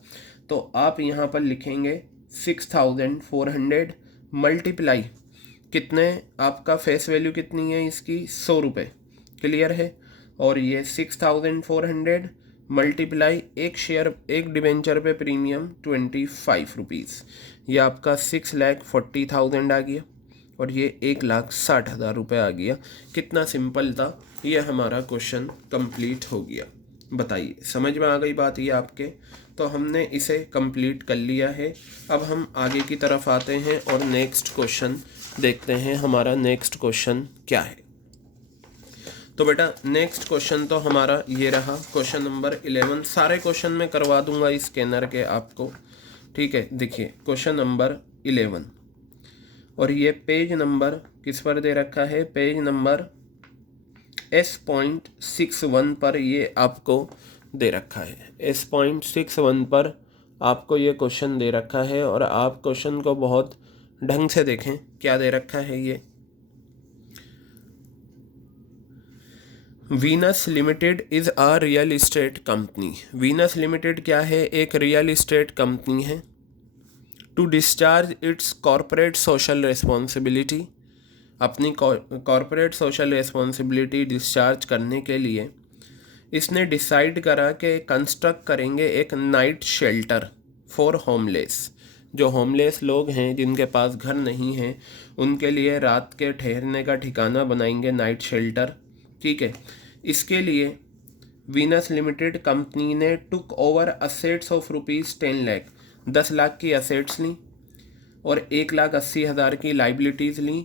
तो आप यहाँ पर लिखेंगे 6400 मल्टीप्लाई कितने, आपका फेस वैल्यू कितनी है इसकी 100 रुपये, क्लियर है। और ये 6400 मल्टीप्लाई एक शेयर, एक डिबेंचर पे प्रीमियम 25 रुपीज़, ये आपका 6,40,000 आ गया और ये 1,60,000 रुपये आ गया। कितना सिंपल था, ये हमारा क्वेश्चन कंप्लीट हो गया। बताइए समझ में आ गई बात ये आपके। तो हमने इसे कंप्लीट कर लिया है। अब हम आगे की तरफ आते हैं और नेक्स्ट क्वेश्चन देखते हैं, हमारा नेक्स्ट क्वेश्चन क्या है। तो बेटा नेक्स्ट क्वेश्चन तो हमारा ये रहा, क्वेश्चन नंबर 11। सारे क्वेश्चन मैं करवा दूंगा इस स्कैनर के आपको, ठीक है। देखिए क्वेश्चन नंबर 11 और ये पेज नंबर किस पर दे रखा है, पेज नंबर S.61 पर ये आपको दे रखा है। S.61 पर आपको ये क्वेश्चन दे रखा है और आप क्वेश्चन को बहुत ढंग से देखें। क्या दे रखा है ये, Venus limited is a real estate company. Venus limited क्या है, एक रियल इस्टेट कंपनी है। To discharge its corporate social responsibility, अपनी कॉरपोरेट सोशल रिस्पॉन्सिबिलिटी डिस्चार्ज करने के लिए इसने डिसाइड करा कि कंस्ट्रक्ट करेंगे एक नाइट शेल्टर फॉर होमलेस। जो होमलेस लोग हैं जिनके पास घर नहीं है उनके लिए रात के ठहरने का ठिकाना बनाएंगे, नाइट शेल्टर, ठीक है। इसके लिए वीनस लिमिटेड कंपनी ने took over assets of ₹10 lakh, 10 lakh की असेट्स ली और 1,80,000 की लाइबिलिटीज़ ली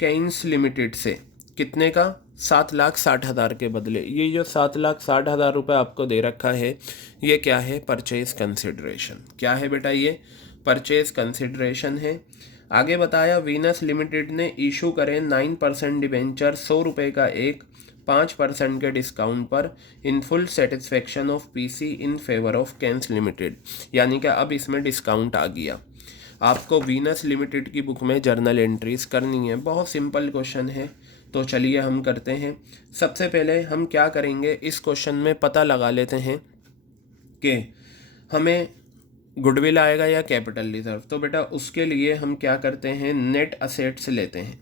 केन्स लिमिटेड से। कितने का, 7,60,000 के बदले। ये जो 7,60,000 रुपये आपको दे रखा है ये क्या है, परचेज कंसिडरेशन। क्या है बेटा, ये परचेज कंसिडरेशन है। आगे बताया वीनस लिमिटेड ने इशू करे 9% डिबेंचर, 100 रुपये का एक, 5% के डिस्काउंट पर, in full satisfaction of PC in favour of Keynes limited. यानी कि अब इसमें डिस्काउंट आ गया। आपको वीनस लिमिटेड की बुक में जर्नल एंट्रीज करनी है। बहुत सिंपल क्वेश्चन है, तो चलिए हम करते हैं। सबसे पहले हम क्या करेंगे, इस क्वेश्चन में पता लगा लेते हैं कि हमें गुडविल आएगा या कैपिटल रिजर्व। तो बेटा उसके लिए हम क्या करते हैं, नेट असेट्स लेते हैं।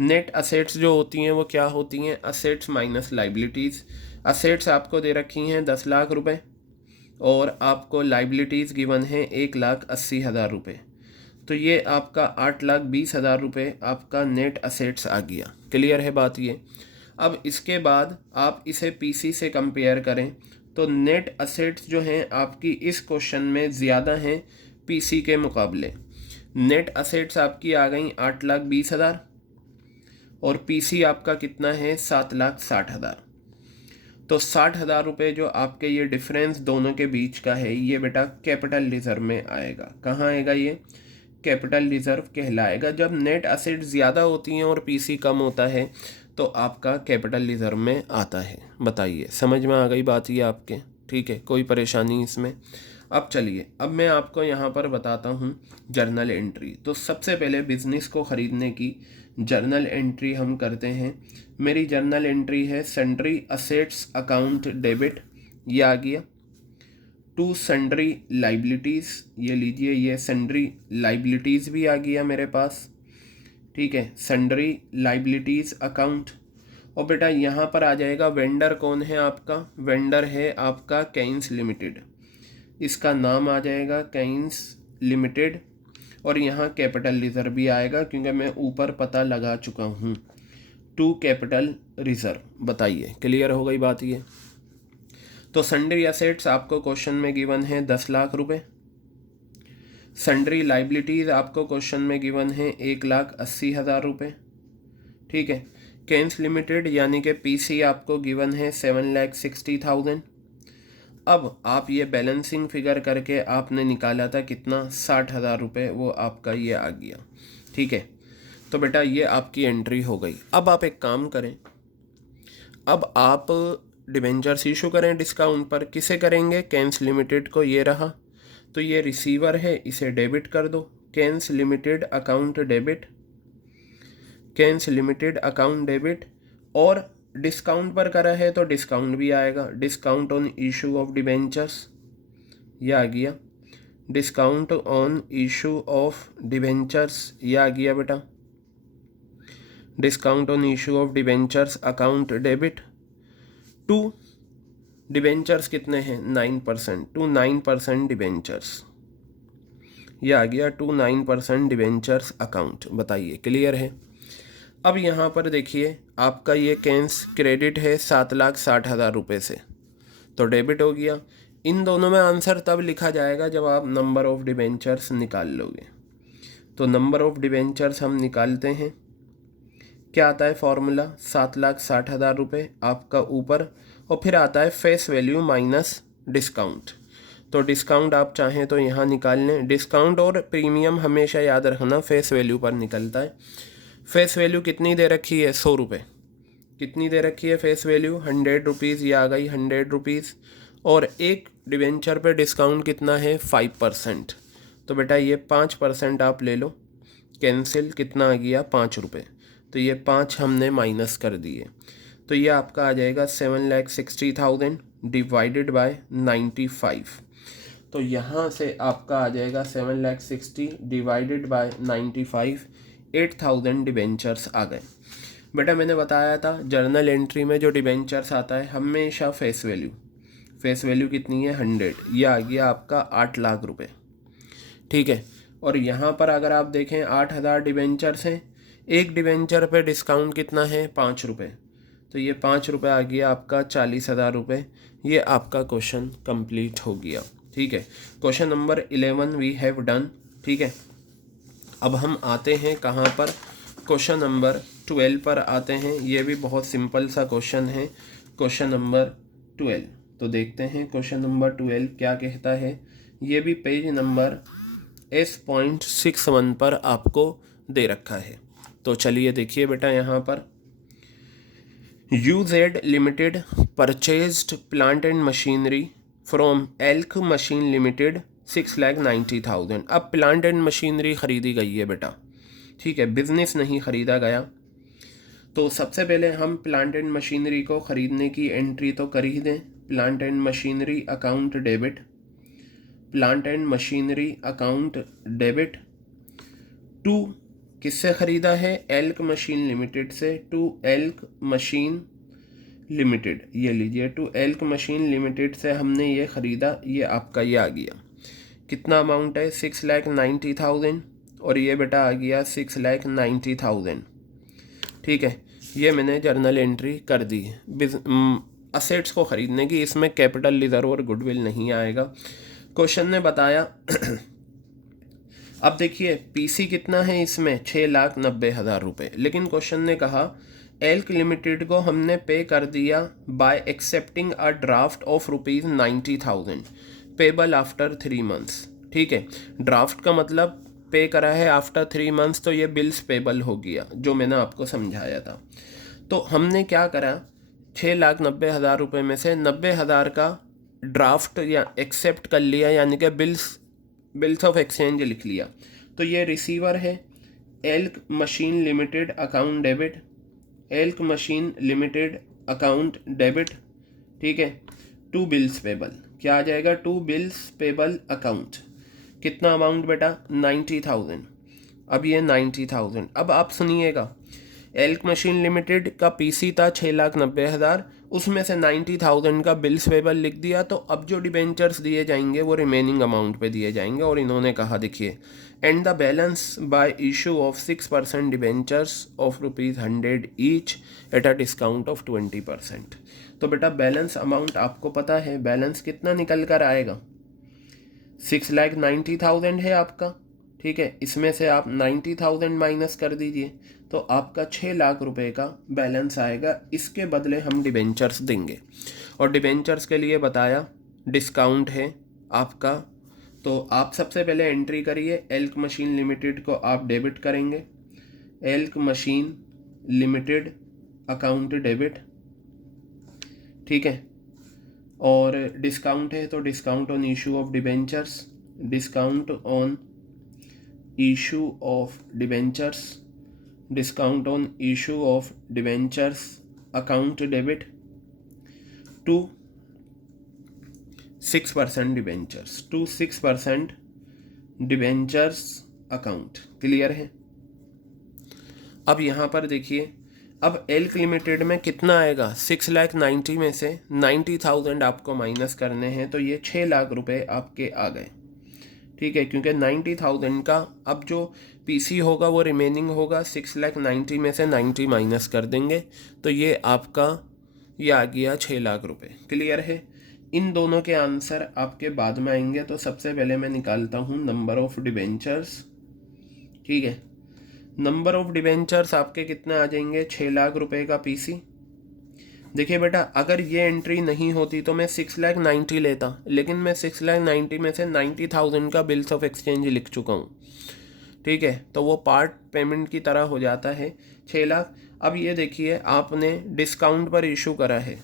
नेट असेट्स जो होती हैं वो क्या होती हैं, असेट्स माइनस लाइबिलिटीज़। असेट्स आपको दे रखी हैं 10 लाख रुपए और आपको लाइबिलिटीज़ गिवन है 1,80,000 रुपये। तो ये आपका 8,20,000 रुपये आपका नेट असेट्स आ गया। क्लियर है बात ये। अब इसके बाद आप इसे पीसी से कंपेयर करें तो नेट असेट्स जो हैं आपकी इस क्वेश्चन में ज़्यादा हैं पीसी के मुकाबले। नेट असेट्स आपकी आ गई 8,20,000 और पीसी आपका कितना है 7,60,000। तो 60,000 रुपये जो आपके ये डिफरेंस दोनों के बीच का है ये बेटा कैपिटल रिजर्व में आएगा। कहाँ आएगा, ये कैपिटल रिजर्व कहलाएगा। जब नेट असेट ज़्यादा होती हैं और पीसी कम होता है तो आपका कैपिटल रिजर्व में आता है। बताइए समझ में आ गई बात ये आपके, ठीक है, कोई परेशानी इसमें। अब चलिए, अब मैं आपको यहाँ पर बताता हूँ जर्नल एंट्री। तो सबसे पहले बिजनेस को ख़रीदने की जर्नल एंट्री हम करते हैं। मेरी जर्नल एंट्री है सेंट्री असेट्स अकाउंट डेबिट, ये आ गया टू सन्ड्री लाइबिलिटीज़, ये लीजिए ये सन्ड्री लाइबिलिटीज़ भी आ गया मेरे पास, ठीक है, सन्ड्री लाइबिलिटीज़ अकाउंट। और बेटा यहाँ पर आ जाएगा वेंडर कौन है आपका, वेंडर है आपका कैन्स लिमिटेड, इसका नाम आ जाएगा कैन्स लिमिटेड। और यहाँ कैपिटल रिजर्व भी आएगा क्योंकि मैं ऊपर पता लगा चुका हूँ, टू कैपिटल रिजर्व। बताइए क्लियर हो गई बात ये। तो सन्ड्री एसेट्स आपको क्वेश्चन में गिवन है 10 लाख रुपए, सन्ड्री लाइबिलिटीज़ आपको क्वेश्चन में गिवन है 1,80,000 रुपये, ठीक है। कैन्स लिमिटेड यानी कि पीसी आपको गिवन है 7,60,000। अब आप ये बैलेंसिंग फिगर करके आपने निकाला था कितना, 60,000 रुपये, वो आपका ये आ गया, ठीक है। तो बेटा ये आपकी एंट्री हो गई। अब आप एक काम करें, अब आप डिबेंचर्स इशू करें डिस्काउंट पर। किसे करेंगे, कैन्स लिमिटेड को, ये रहा, तो ये रिसीवर है, इसे डेबिट कर दो, Keynes limited account debit, Keynes limited account debit. और डिस्काउंट पर करा है तो डिस्काउंट भी आएगा, discount on issue of debentures, ये आ गया, discount on issue of debentures, ये आ गया बेटा, discount on issue of debentures account debit to debentures कितने हैं 9%, टू 9% डिबेंचर्स, ये आ गया टू 9% डिबेंचर्स अकाउंट। बताइए क्लियर है। अब यहाँ पर देखिए आपका ये कैन्स क्रेडिट है 7,60,000 रुपये से, तो डेबिट हो गया। इन दोनों में आंसर तब लिखा जाएगा जब आप नंबर ऑफ डिबेंचर्स निकाल लोगे। तो नंबर ऑफ डिबेंचर्स हम निकालते हैं, क्या आता है फॉर्मूला, 7,60,000 रुपये आपका ऊपर, और फिर आता है फेस वैल्यू माइनस डिस्काउंट। तो डिस्काउंट आप चाहें तो यहाँ निकाल लें, डिस्काउंट और प्रीमियम हमेशा याद रखना फेस वैल्यू पर निकलता है। फेस वैल्यू कितनी दे रखी है, 100 रुपये, कितनी दे रखी है फेस वैल्यू, 100 रुपीज़, ये आ गई 100 रुपीज़। और एक डिबेंचर पे डिस्काउंट कितना है 5%, तो बेटा ये 5% आप ले लो, कैंसिल, कितना आ गया 5 रुपये, तो ये 5 हमने माइनस कर दिए, तो ये आपका आ जाएगा 7,60,000 डिवाइडेड बाय 95। तो यहाँ से आपका आ जाएगा 7,60,000 डिवाइडेड बाय 95, 8,000 डिबेंचर्स आ गए। बेटा मैंने बताया था जर्नल एंट्री में जो डिबेंचर्स आता है हमेशा फेस वैल्यू कितनी है 100, ये आ गया आपका 8 लाख रुपए, ठीक है। और यहाँ पर अगर आप देखें 8,000 डिबेंचर्स हैं, एक डिबेंचर पे डिस्काउंट कितना है 5 रुपये, तो ये 5 रुपये आ गया आपका 40,000 रुपये। ये आपका क्वेश्चन कंप्लीट हो गया, ठीक है। Question number 11 we have done, ठीक है। अब हम आते हैं कहाँ पर, क्वेश्चन नंबर 12 पर आते हैं। ये भी बहुत सिंपल सा क्वेश्चन है, क्वेश्चन नंबर 12। तो देखते हैं क्वेश्चन नंबर 12 क्या कहता है। ये भी पेज नंबर S.61 पर आपको दे रखा है। तो चलिए देखिए बेटा, यहाँ पर UZ limited purchased plant and machinery from elk machine limited 6,90,000। अब प्लांट एंड मशीनरी ख़रीदी गई है बेटा, ठीक है, बिजनेस नहीं ख़रीदा गया। तो सबसे पहले हम प्लांट एंड मशीनरी को ख़रीदने की एंट्री तो कर ही दें, plant and machinery account debit, plant and machinery account debit to किससे ख़रीदा है, एल्क मशीन लिमिटेड से, टू एल्क मशीन लिमिटेड, ये लीजिए टू एल्क मशीन लिमिटेड से हमने ये ख़रीदा, ये आपका ये आ गया, कितना अमाउंट है 6,90,000, और ये बेटा आ गया 6,90,000, ठीक है। ये मैंने जर्नल एंट्री कर दी असेट्स को ख़रीदने की, इसमें कैपिटल रिजर्व और गुडविल नहीं आएगा। क्वेश्चन ने बताया अब देखिए पीसी कितना है इसमें 6,90,000 रुपये, लेकिन क्वेश्चन ने कहा एल्क लिमिटेड को हमने पे कर दिया bye accepting a draft of ₹90,000 payable after 3 months, ठीक है। ड्राफ्ट का मतलब पे करा है आफ्टर 3 मंथ्स, तो ये बिल्स पेबल हो गया जो मैंने आपको समझाया था। तो हमने क्या करा, 6,90,000 रुपये में से 90,000 का ड्राफ्ट या एक्सेप्ट कर लिया, यानी कि बिल्स ऑफ एक्सचेंज लिख लिया। तो ये रिसीवर है एल्क machine limited account debit, elk machine limited account debit, ठीक है। टू बिल्स पेबल, क्या आ जाएगा, टू बिल्स पेबल अकाउंट। कितना अमाउंट बेटा, 90,000। अब ये 90,000, अब आप सुनिएगा, एल्क मशीन लिमिटेड का पीसी था 6,90,000, उसमें से 90,000 का बिल्स पेबल लिख दिया, तो अब जो डिबेंचर्स दिए जाएंगे वो रिमेनिंग अमाउंट पे दिए जाएंगे। और इन्होंने कहा देखिए, and the balance bye issue of 6% debentures of ₹100 each at a discount of 20%। तो बेटा बैलेंस अमाउंट आपको पता है, बैलेंस कितना निकल कर आएगा, 6,90,000 है आपका, ठीक है। इसमें से आप 90,000 माइनस कर दीजिए, तो आपका 6 लाख रुपए का बैलेंस आएगा। इसके बदले हम डिबेंचर्स देंगे, और डिबेंचर्स के लिए बताया डिस्काउंट है आपका। तो आप सबसे पहले एंट्री करिए, एल्क मशीन लिमिटेड को आप डेबिट करेंगे, एल्क मशीन लिमिटेड अकाउंट डेबिट, ठीक है। और डिस्काउंट है तो discount on issue of debentures, discount on issue of debentures, discount on issue of debentures account debit to 6% debentures, to 6% debentures account. Clear है। अब यहाँ पर देखिए, अब एल्क लिमिटेड में कितना आएगा, 6,90,000 में से 90,000 आपको माइनस करने हैं, तो ये 6 लाख रुपए आपके आ गए, ठीक है। क्योंकि 90,000 का अब जो पीसी होगा वो रिमेनिंग होगा, 6,90,000 में से 90 माइनस कर देंगे, तो ये आपका ये आ गया 6 लाख रुपए। क्लियर है। इन दोनों के आंसर आपके बाद में आएंगे। तो सबसे पहले मैं निकालता हूँ नंबर ऑफ डिबेंचर्स, ठीक है। नंबर ऑफ डिबेंचर्स आपके कितने आ जाएंगे, 6 लाख रुपए का पीसी। देखिए बेटा, अगर ये एंट्री नहीं होती तो मैं 6,90,000 लेता, लेकिन मैं 6,90,000 में से 90,000 का बिल्स ऑफ एक्सचेंज लिख चुका हूँ, ठीक है। तो वो पार्ट पेमेंट की तरह हो जाता है 6 लाख। अब ये देखिए, आपने डिस्काउंट पर इशू करा है,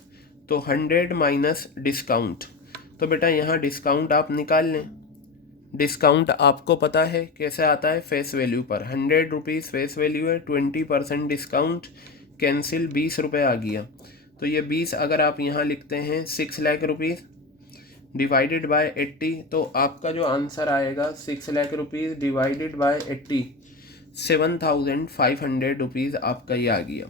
तो 100 माइनस डिस्काउंट, तो बेटा यहाँ डिस्काउंट आप निकाल लें। डिस्काउंट आपको पता है कैसे आता है, फेस वैल्यू पर। 100 रुपीज़ फेस वैल्यू है, 20% डिस्काउंट, कैंसिल, 20 रुपये आ गया। तो ये 20 अगर आप यहाँ लिखते हैं 6 लाख रुपीज़ डिवाइडेड बाय 80, तो आपका जो आंसर आएगा 6 lakh rupees divided by 80, 7,500 rupees आपका ये आ गया।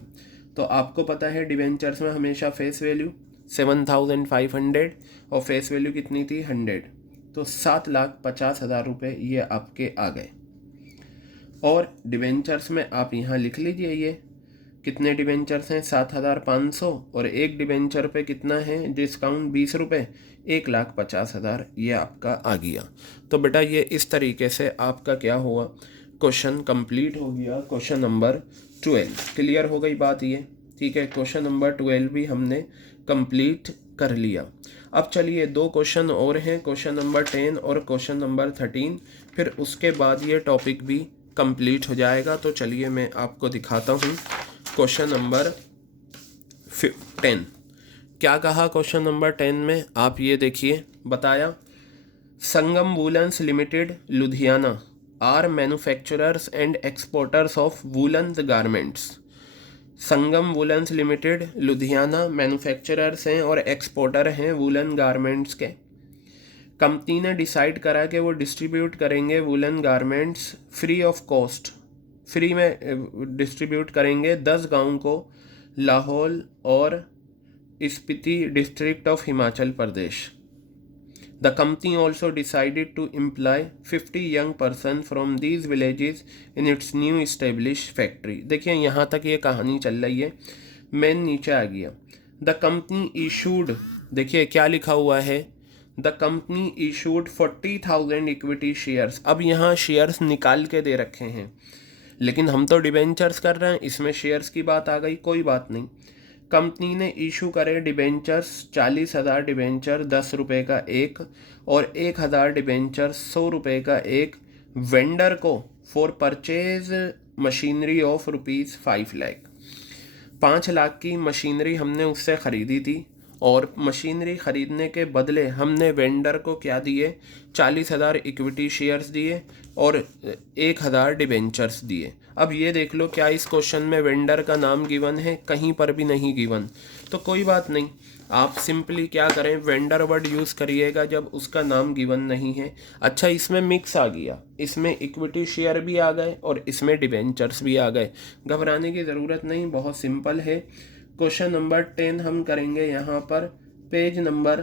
तो आपको पता है डिबेंचर्स में हमेशा फेस वैल्यू 7,500 और फेस वैल्यू कितनी थी, 100, तो 7,50,000 रुपये ये आपके आ गए। और डिबेंचर्स में आप यहाँ लिख लीजिए, ये कितने डिबेंचर्स हैं, 7,500, और एक डिबेंचर पे कितना है डिस्काउंट, 20 रुपये, 1,50,000 ये आपका आ गया। तो बेटा ये इस तरीके से आपका क्या हुआ, क्वेश्चन कंप्लीट हो गया, क्वेश्चन नंबर 12। क्लियर हो गई बात ये, ठीक है। क्वेश्चन नंबर 12 भी हमने कंप्लीट कर लिया। अब चलिए 2 क्वेश्चन और हैं, क्वेश्चन नंबर 10 और क्वेश्चन नंबर 13, फिर उसके बाद ये टॉपिक भी कंप्लीट हो जाएगा। तो चलिए मैं आपको दिखाता हूँ क्वेश्चन नंबर 10। क्या कहा क्वेश्चन नंबर 10 में, आप ये देखिए, बताया Sangam Woollens Limited Ludhiana are manufacturers and exporters of woollen garments. Sangam Woollens Limited Ludhiana manufacturers हैं और एक्सपोर्टर हैं वूलन गारमेंट्स के। कंपनी ने डिसाइड करा कि वो डिस्ट्रीब्यूट करेंगे woollen garments free of cost, free में डिस्ट्रीब्यूट करेंगे 10 गांव को, लाहौल और Spiti district of Himachal Pradesh. The company also decided to employ 50 young person from these villages in its new established factory। देखिए यहाँ तक ये कहानी चल रही है, मैं नीचे आ गया। The company issued, देखिए क्या लिखा हुआ है, The company issued 40,000 equity shares। अब यहाँ शेयर्स निकाल के दे रखे हैं, लेकिन हम तो डिबेंचर्स कर रहे हैं, इसमें शेयर्स की बात आ गई, कोई बात नहीं। कंपनी ने इशू करे डिबेंचर्स 40,000 डिबेंचर 10 रुपये का एक, और 1,000 डिबेंचर 100 रुपये का एक वेंडर को for purchase machinery of ₹5 lakh. 5 lakh की मशीनरी हमने उससे ख़रीदी थी, और मशीनरी ख़रीदने के बदले हमने वेंडर को क्या दिए, 40,000 इक्विटी शेयर्स दिए और 1,000 डिबेंचर्स दिए। अब ये देख लो क्या इस क्वेश्चन में वेंडर का नाम गिवन है, कहीं पर भी नहीं गिवन। तो कोई बात नहीं, आप सिंपली क्या करें, वेंडर वर्ड यूज़ करिएगा जब उसका नाम गिवन नहीं है। अच्छा, इसमें मिक्स आ गया, इसमें इक्विटी शेयर भी आ गए और इसमें डिबेंचर्स भी आ गए। घबराने की ज़रूरत नहीं, बहुत सिंपल है। क्वेश्चन नंबर 10 हम करेंगे यहाँ पर पेज नंबर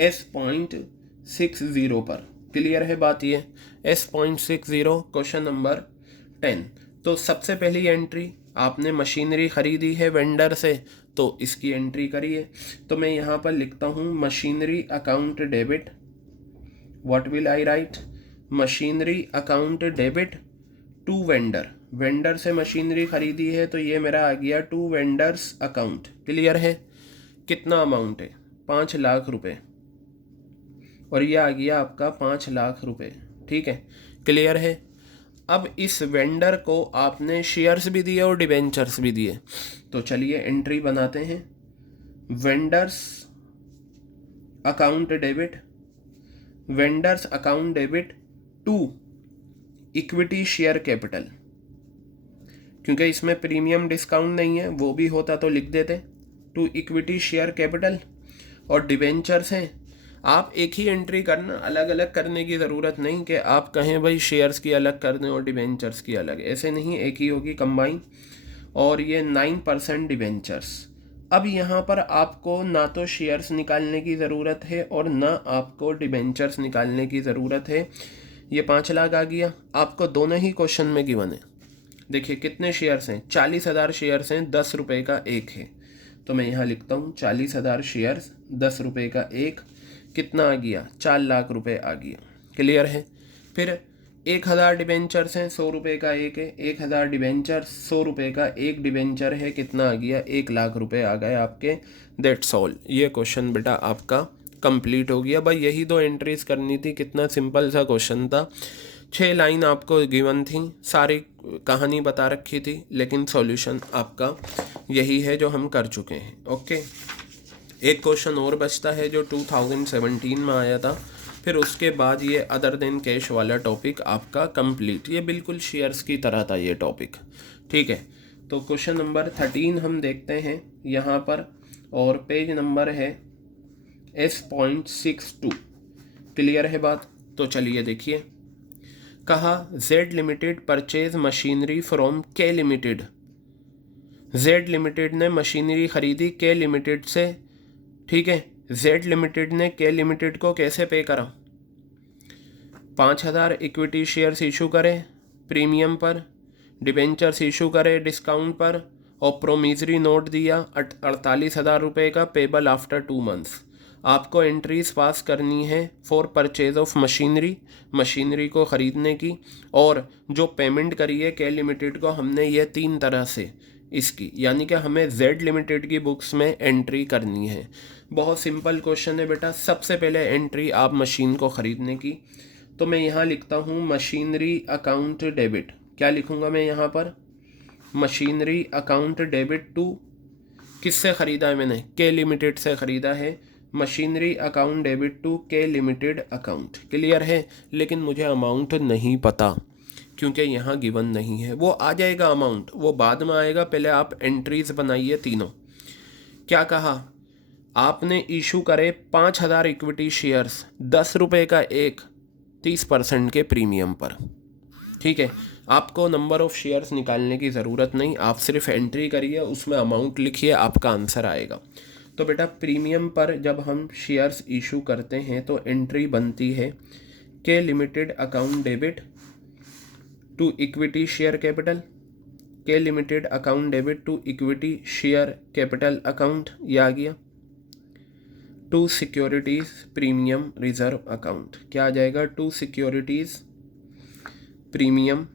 S.60 पर। क्लियर है बात, ये S.60 क्वेश्चन नंबर 10। तो सबसे पहली एंट्री, आपने मशीनरी खरीदी है वेंडर से, तो इसकी एंट्री करिए। तो मैं यहाँ पर लिखता हूँ machinery account debit. What will I write, machinery account debit to vendor. Vendor से मशीनरी खरीदी है तो ये मेरा आ गया टू वेंडर्स अकाउंट। क्लियर है, कितना अमाउंट है, 5 लाख रुपए, और ये आ गया आपका 5 लाख रुपए। ठीक है, क्लियर है। अब इस वेंडर को आपने शेयर्स भी दिए और डिबेंचर्स भी दिए, तो चलिए एंट्री बनाते हैं। Vendors account debit, vendors account debit to equity share capital, क्योंकि इसमें प्रीमियम डिस्काउंट नहीं है, वो भी होता तो लिख देते, टू इक्विटी शेयर कैपिटल। और डिबेंचर्स हैं, आप एक ही एंट्री करना, अलग अलग करने की ज़रूरत नहीं कि आप कहें भाई शेयर्स की अलग कर दें और डिबेंचर्स की अलग, ऐसे नहीं, एक ही होगी कंबाइन। और ये 9% डिबेंचर्स। अब यहाँ पर आपको ना तो शेयर्स निकालने की ज़रूरत है और ना आपको डिबेंचर्स निकालने की ज़रूरत है। ये 5 लाख आ गया, आपको दोनों ही क्वेश्चन में गिवन है। देखिए कितने शेयर्स हैं, 40,000 शेयर्स हैं, 10 रुपये का एक है। तो मैं यहाँ लिखता हूँ 40,000 शेयर्स, 10 रुपये का एक, कितना आ गया, 4 लाख रुपए आ गया। क्लियर है। फिर 1,000 डिबेंचर्स हैं, 100 रुपये का एक है, 1,000 डिबेंचर, 100 रुपये का एक डिबेंचर है, कितना आ गया, 1 लाख रुपए आ गए आपके। दैट्स ऑल, ये क्वेश्चन बेटा आपका कंप्लीट हो गया। भाई यही दो एंट्रीज करनी थी, कितना सिंपल सा क्वेश्चन था। 6 लाइन आपको गिवन थी, सारी कहानी बता रखी थी, लेकिन सॉल्यूशन आपका यही है जो हम कर चुके हैं। ओके, एक क्वेश्चन और बचता है जो 2017 में आया था, फिर उसके बाद ये अदर देन कैश वाला टॉपिक आपका कंप्लीट। ये बिल्कुल शेयर्स की तरह था ये टॉपिक। ठीक है, तो क्वेश्चन नंबर 13 हम देखते हैं यहाँ पर, और पेज नंबर है S.62। क्लियर है बात, तो चलिए देखिए। कहा Z limited purchase machinery from के लिमिटेड। जेड लिमिटेड ने मशीनरी खरीदी के लिमिटेड से। ठीक है, जेड लिमिटेड ने के लिमिटेड को कैसे पे करा, 5,000 इक्विटी शेयर्स इशू करे प्रीमियम पर, डिबेंचर्स इशू करे डिस्काउंट पर, और प्रोमिजरी नोट दिया 48,000 रुपये का, पेबल आफ्टर 2 मंथ्स। आपको एंट्रीज पास करनी है for purchase of machinery, machinery को ख़रीदने की, और जो पेमेंट करी है के लिमिटेड को हमने ये 3 तरह से इसकी, यानी कि हमें जेड लिमिटेड की बुक्स में एंट्री करनी है। बहुत सिंपल क्वेश्चन है बेटा। सबसे पहले एंट्री आप मशीन को ख़रीदने की, तो मैं यहाँ लिखता हूँ मशीनरी अकाउंट डेबिट। क्या लिखूँगा मैं यहाँ पर, मशीनरी अकाउंट डेबिट टू, किससे ख़रीदा है मैंने, के लिमिटेड से ख़रीदा है। मशीनरी अकाउंट डेबिट टू के लिमिटेड अकाउंट। क्लियर है, लेकिन मुझे अमाउंट नहीं पता क्योंकि यहाँ गिवन नहीं है। वो आ जाएगा अमाउंट, वो बाद में आएगा, पहले आप एंट्रीज बनाइए तीनों। क्या कहा, आपने इशू करे 5,000 इक्विटी शेयर्स, 10 रुपये का एक, 30% के प्रीमियम पर। ठीक है, आपको नंबर ऑफ़ शेयर्स निकालने की ज़रूरत नहीं, आप सिर्फ एंट्री करिए, उसमें अमाउंट लिखिए, आपका आंसर आएगा। तो बेटा प्रीमियम पर जब हम शेयर्स इशू करते हैं तो एंट्री बनती है K Limited account debit to equity share capital, K Limited account debit to equity share capital account, ये आ गया। To securities premium reserve account, क्या आ जाएगा, to securities premium,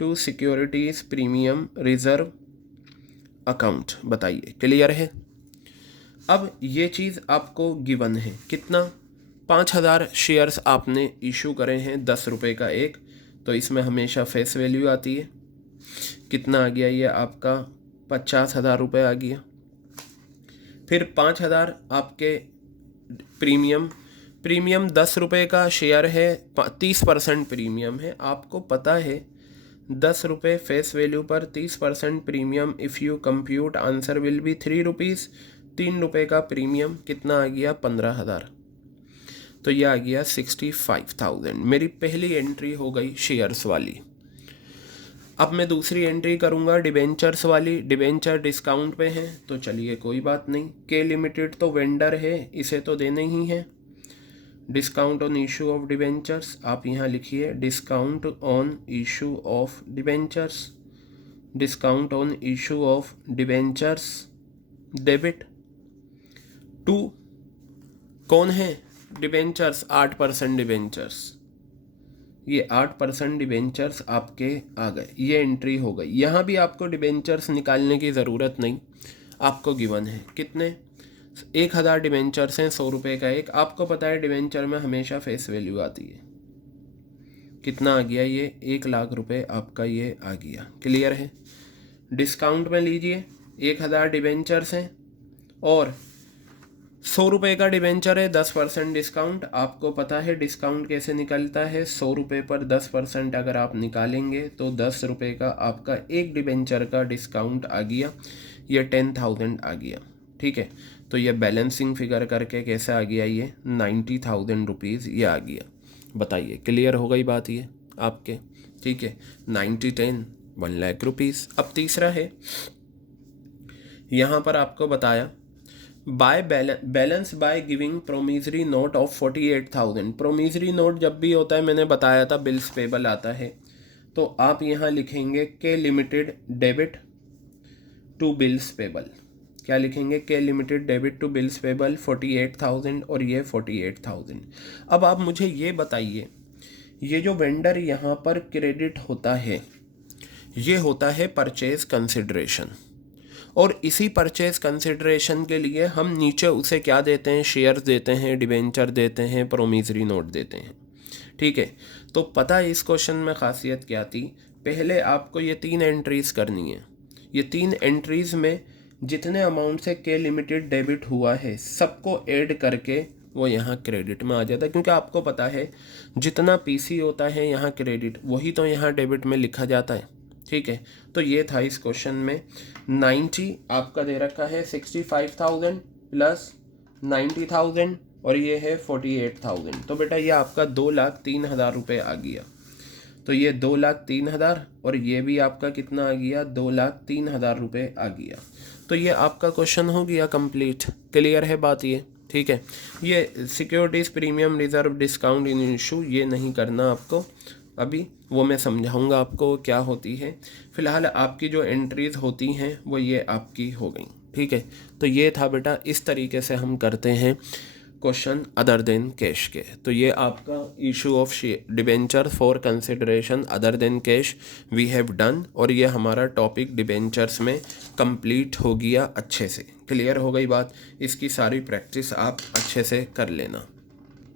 to securities premium reserve account. बताइए clear है। अब ये चीज़ आपको गिवन है, कितना, 5,000 शेयर्स आपने इशू करे हैं, 10 रुपये का एक, तो इसमें हमेशा फेस वैल्यू आती है। कितना आ गया ये आपका, 50,000 रुपये आ गया। फिर 5,000 आपके प्रीमियम 10 रुपये का शेयर है, 30% प्रीमियम है। आपको पता है 10 रुपये फेस वैल्यू पर 30% premium, if you compute answer will be 3 rupees. 3 रुपये का प्रीमियम कितना आ गया? 15,000। तो यह आ गया 65,000। मेरी पहली एंट्री हो गई शेयर्स वाली। अब मैं दूसरी एंट्री करूंगा डिबेंचर्स वाली। डिबेंचर डिस्काउंट पे हैं तो चलिए कोई बात नहीं। के लिमिटेड तो वेंडर है, इसे तो देने ही है। Discount on issue of debentures, आप यहाँ लिखिए discount on issue of debentures, discount on issue of debentures debit to कौन है? डिबेंचर्स 8% डिबेंचर्स, ये 8% डिबेंचर्स आपके आ गए, ये एंट्री हो गई। यहाँ भी आपको डिबेंचर्स निकालने की ज़रूरत नहीं, आपको गिवन है कितने? 1,000 डिबेंचर्स हैं, 100 रुपये का एक। आपको पता है डिबेंचर में हमेशा फेस वैल्यू आती है। कितना आ गया? ये 1,00,000 रुपये आपका ये आ गया। क्लियर है? डिस्काउंट में लीजिए 1,000 डिबेंचर्स हैं और 100 रुपये का डिबेंचर है, 10% डिस्काउंट। आपको पता है डिस्काउंट कैसे निकलता है? 100 रुपये पर 10% अगर आप निकालेंगे तो 10 रुपये का आपका एक डिबेंचर का डिस्काउंट आ गया, ये 10,000 आ गया। ठीक है, तो ये बैलेंसिंग फिगर करके कैसे आ गया? ये 90,000 रुपीज़ ये आ गया। बताइए, क्लियर हो गई बात ये आपके? ठीक है, 90 10 1 लाख रुपीज़। अब तीसरा है, यहाँ पर आपको बताया by balance by giving promissory note of 48,000। Promissory note जब भी होता है, मैंने बताया था बिल्स पेबल आता है, तो आप यहाँ लिखेंगे K limited debit to bills payable. क्या लिखेंगे? K limited debit to bills payable 48,000 और ये 48,000। अब आप मुझे ये बताइए, ये जो वेंडर यहाँ पर क्रेडिट होता है, ये होता है परचेज कंसिडरेशन, और इसी परचेज कंसिडरेशन के लिए हम नीचे उसे क्या देते हैं? शेयर्स देते हैं, डिबेंचर देते हैं, प्रोमिसरी नोट देते हैं। ठीक है, तो पता है इस क्वेश्चन में खासियत क्या थी? पहले आपको ये 3 एंट्रीज करनी है। ये 3 एंट्रीज में जितने अमाउंट से के लिमिटेड डेबिट हुआ है सबको ऐड करके वो यहाँ क्रेडिट में आ जाता है, क्योंकि आपको पता है जितना पीसी होता है यहाँ क्रेडिट, वही तो यहाँ डेबिट में लिखा जाता है। ठीक है, तो ये था इस क्वेश्चन में। 90 आपका दे रखा है, 65,000 प्लस 90,000 और ये है 48,000। तो बेटा ये आपका 2,03,000 रुपये आ गया। तो ये 2,03,000 और ये भी आपका कितना आ गया? 2,03,000 रुपये आ गया। तो ये आपका क्वेश्चन हो गया कंप्लीट। क्लियर है बात ये? ठीक है, ये securities premium reserve discount in issue ये नहीं करना आपको अभी, वो मैं समझाऊंगा आपको क्या होती है। फ़िलहाल आपकी जो एंट्रीज़ होती हैं वो ये आपकी हो गई। ठीक है, तो ये था बेटा, इस तरीके से हम करते हैं क्वेश्चन अदर देन कैश के। तो ये आपका issue of debenture for consideration other than cash we have done, और ये हमारा टॉपिक डिबेंचर्स में कंप्लीट हो गया अच्छे से। क्लियर हो गई बात? इसकी सारी प्रैक्टिस आप अच्छे से कर लेना।